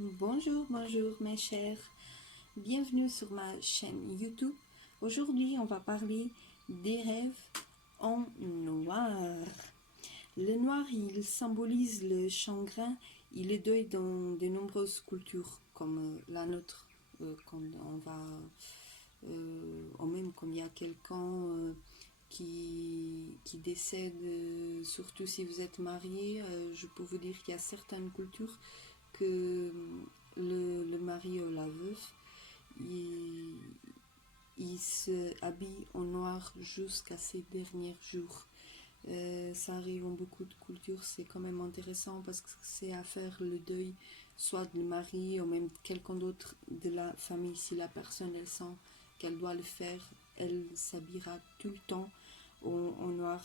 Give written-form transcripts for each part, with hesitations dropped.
Bonjour mes chers, bienvenue sur ma chaîne YouTube. Aujourd'hui on va parler des rêves en noir. Le noir il symbolise le chagrin et le deuil dans de nombreuses cultures comme la nôtre, quand on va, ou même quand il y a quelqu'un qui décède, surtout si vous êtes marié, je peux vous dire qu'il y a certaines cultures que le mari ou la veuve, il se habille en noir jusqu'à ses derniers jours. Ça arrive en beaucoup de cultures, c'est quand même intéressant parce que c'est à faire le deuil, soit du mari ou même quelqu'un d'autre de la famille. Si la personne elle sent qu'elle doit le faire, elle s'habillera tout le temps en noir.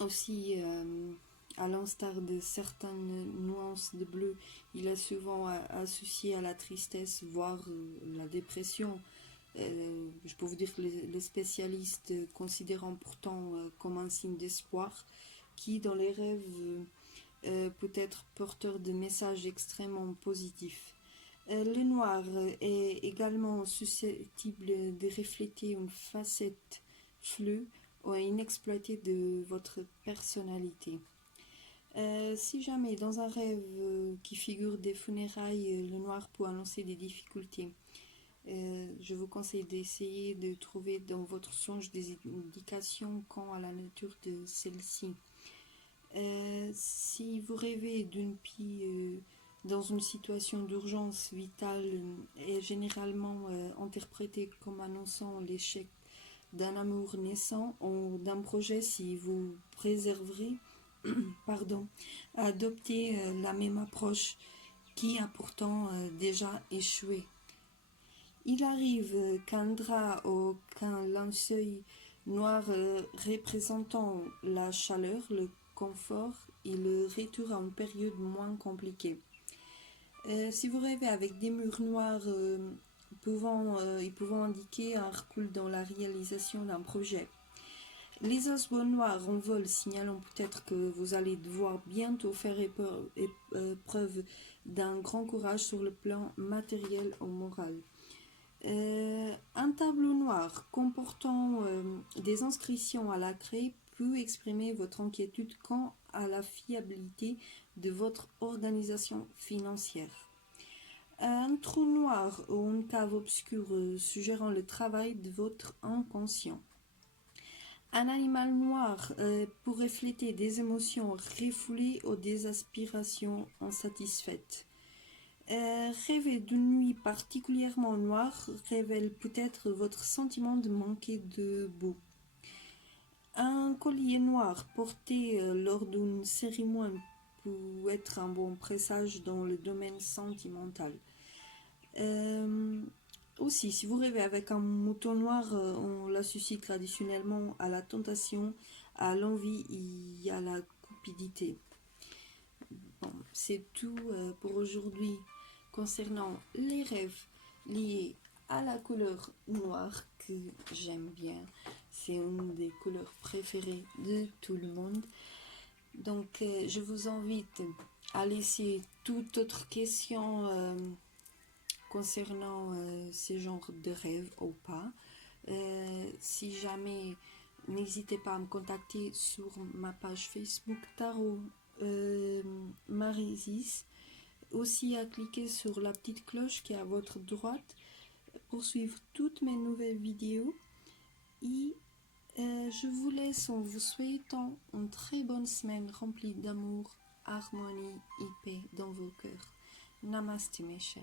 Aussi, à l'instar de certaines nuances de bleu, il est souvent associé à la tristesse, voire la dépression. Je peux vous dire que les spécialistes considérant pourtant comme un signe d'espoir, qui dans les rêves peut être porteur de messages extrêmement positifs. Le noir est également susceptible de refléter une facette floue ou inexploitée de votre personnalité. Si jamais dans un rêve qui figure des funérailles, le noir peut annoncer des difficultés, je vous conseille d'essayer de trouver dans votre songe des indications quant à la nature de celle-ci. Si vous rêvez d'une pie dans une situation d'urgence vitale, est généralement interprétée comme annonçant l'échec d'un amour naissant ou d'un projet. Si vous préserverez à adopter la même approche qui a pourtant déjà échoué. Il arrive qu'un drap ou qu'un linceul noir représentant la chaleur, le confort et le retour à une période moins compliquée. Si vous rêvez avec des murs noirs pouvant indiquer un recul dans la réalisation d'un projet. Les ossements noirs en vol signalant peut-être que vous allez devoir bientôt faire preuve d'un grand courage sur le plan matériel ou moral. Un tableau noir comportant des inscriptions à la craie peut exprimer votre inquiétude quant à la fiabilité de votre organisation financière. Un trou noir ou une cave obscure suggérant le travail de votre inconscient. Un animal noir pour refléter des émotions refoulées ou des aspirations insatisfaites. Rêver d'une nuit particulièrement noire révèle peut-être votre sentiment de manquer de beau. Un collier noir porté lors d'une cérémonie peut être un bon présage dans le domaine sentimental. Aussi, si vous rêvez avec un mouton noir, on l'associe traditionnellement à la tentation, à l'envie et à la cupidité. Bon, c'est tout pour aujourd'hui concernant les rêves liés à la couleur noire que j'aime bien. C'est une des couleurs préférées de tout le monde. Donc, je vous invite à laisser toute autre question concernant ce genre de rêve ou pas. Si jamais, n'hésitez pas à me contacter sur ma page Facebook Tarot Marisis. Aussi à cliquer sur la petite cloche qui est à votre droite pour suivre toutes mes nouvelles vidéos. Et je vous laisse en vous souhaitant une très bonne semaine remplie d'amour, harmonie et paix dans vos cœurs. Namaste mes chers.